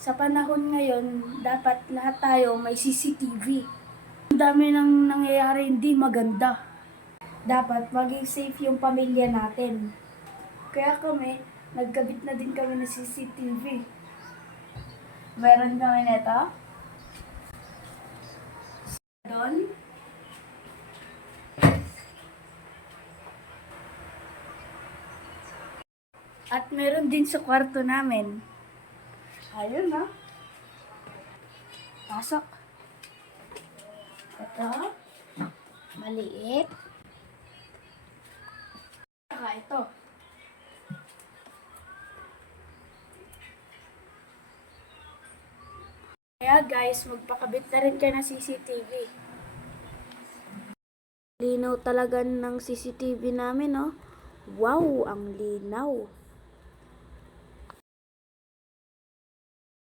Sa panahon ngayon, dapat lahat tayo may CCTV. Ang dami nang nangyayari hindi maganda. Dapat maging safe yung pamilya natin. Kaya kami, nagkabit na din kami ng CCTV. Meron kami nito. Doon. At meron din sa kwarto namin. Ayun na. Pasok. Ito. Maliit. Saka ito. Kaya guys, magpakabit na rin kayo ng CCTV. Linaw talaga ng CCTV namin, oh. Wow, ang linaw.